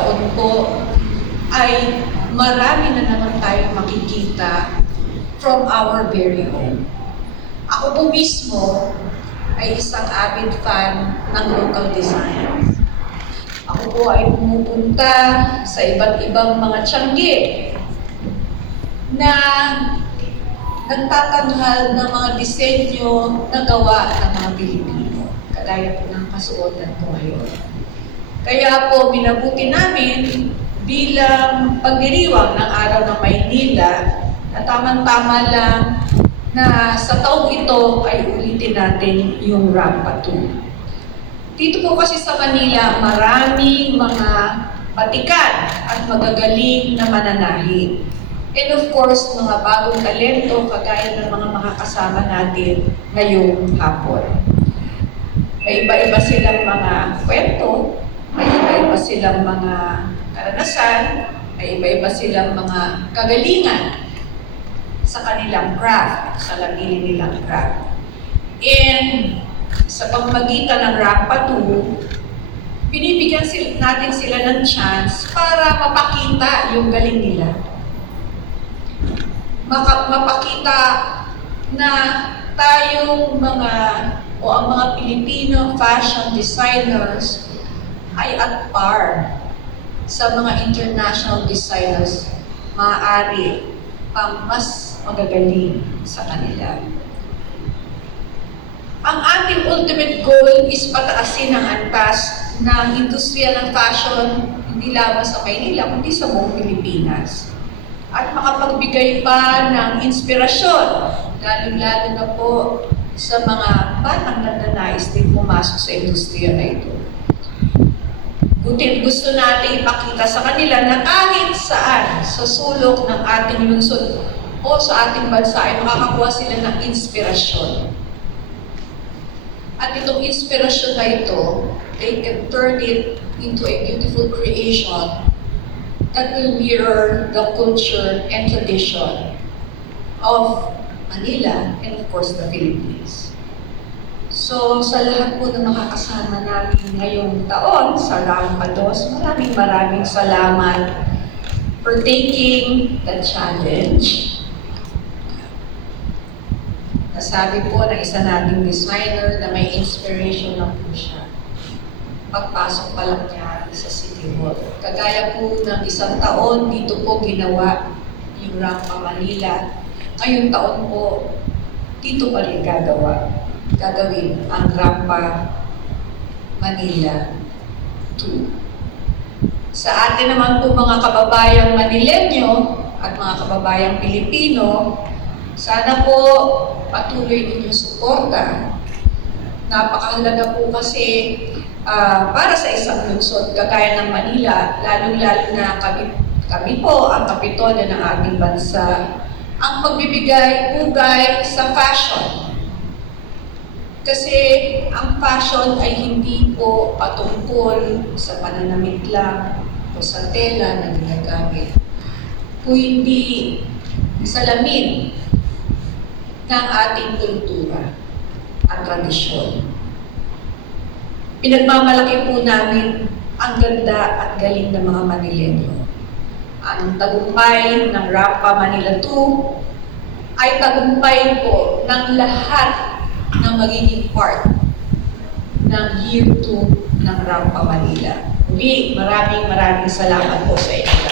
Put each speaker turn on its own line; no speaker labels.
taon po ay marami na naman tayong makikita from our very own. Ako po mismo ay isang avid fan ng local design. Ako po ay pumupunta sa iba't ibang mga tiyanggi na nagtatanghal ng mga disenyo na gawa ng mga Pilipino. Kagaya po ng kasuotan ko ngayon. Kaya po minabuti namin bilang pagdiriwang ng araw ng Maynila na tamang-tama lang na sa taong ito ay ulitin natin yung Rampa 2. Dito po kasi sa Manila, maraming mga patikan at magagaling na mananahi. And of course, mga bagong talento kagaya ng mga makakasama natin ngayong hapon. May iba-iba silang mga kwento, may iba-iba silang mga karanasan, may iba-iba silang mga kagalingan sa kanilang craft, sa labili nilang craft. And sa pamamagitan ng Rampa 2, binibigyan sil- natin sila ng chance para mapakita yung galing nila. Maka- mapakita na tayong mga o ang mga Pilipino fashion designers ay at par sa mga international designers maaari pang mas magagaling sa kanila. Ang ating ultimate goal is pataasin ang antas ng industriya ng fashion hindi lamang sa Maynila, kundi sa buong Pilipinas. At makapagbigay pa ng inspirasyon, lalo-lalo na po sa mga batang nagnanais din pumasok sa industriya na ito. Buti gusto natin ipakita sa kanila na kahit saan sa sulok ng ating lungsod o sa ating bansa ay makakakuha sila ng inspirasyon. At itong inspirasyon na ito, they can turn it into a beautiful creation that will mirror the culture and tradition of Manila and of course the Philippines. So sa lahat po na makakasama natin ngayong taon sa Rampa 2, maraming maraming salamat for taking the challenge. Nasabi po ng isa nating designer na may inspiration na po siya. Pagpasok pa lang niya sa City Hall. Kagaya po ng isang taon, dito po ginawa yung Rampa Manila. Ngayong taon po, dito pa rin gagawa. Gagawin ang Rampa Manila 2. Sa atin naman po mga kababayang Manilenyo at mga kababayang Pilipino, sana po patuloy ninyong suporta. Napakahalaga po kasi ah, para sa isang lungsod kagaya ng Manila, lalong-lalo na kami, kami po ang kapitolya ng ating bansa, ang pagbibigay pugay sa fashion. Kasi ang fashion ay hindi po patungkol sa pananamit lang o sa tela na ginagamit. Kung hindi salamin ng ating kultura at tradisyon. Pinagmamalaki po namin ang ganda at galing ng mga Manilenyo. Ang tagumpay ng Rapa Manila 2 ay tagumpay po ng lahat na magiging part ng Year 2 ng Rampa Manila. Muli, maraming maraming salamat po sa inyo.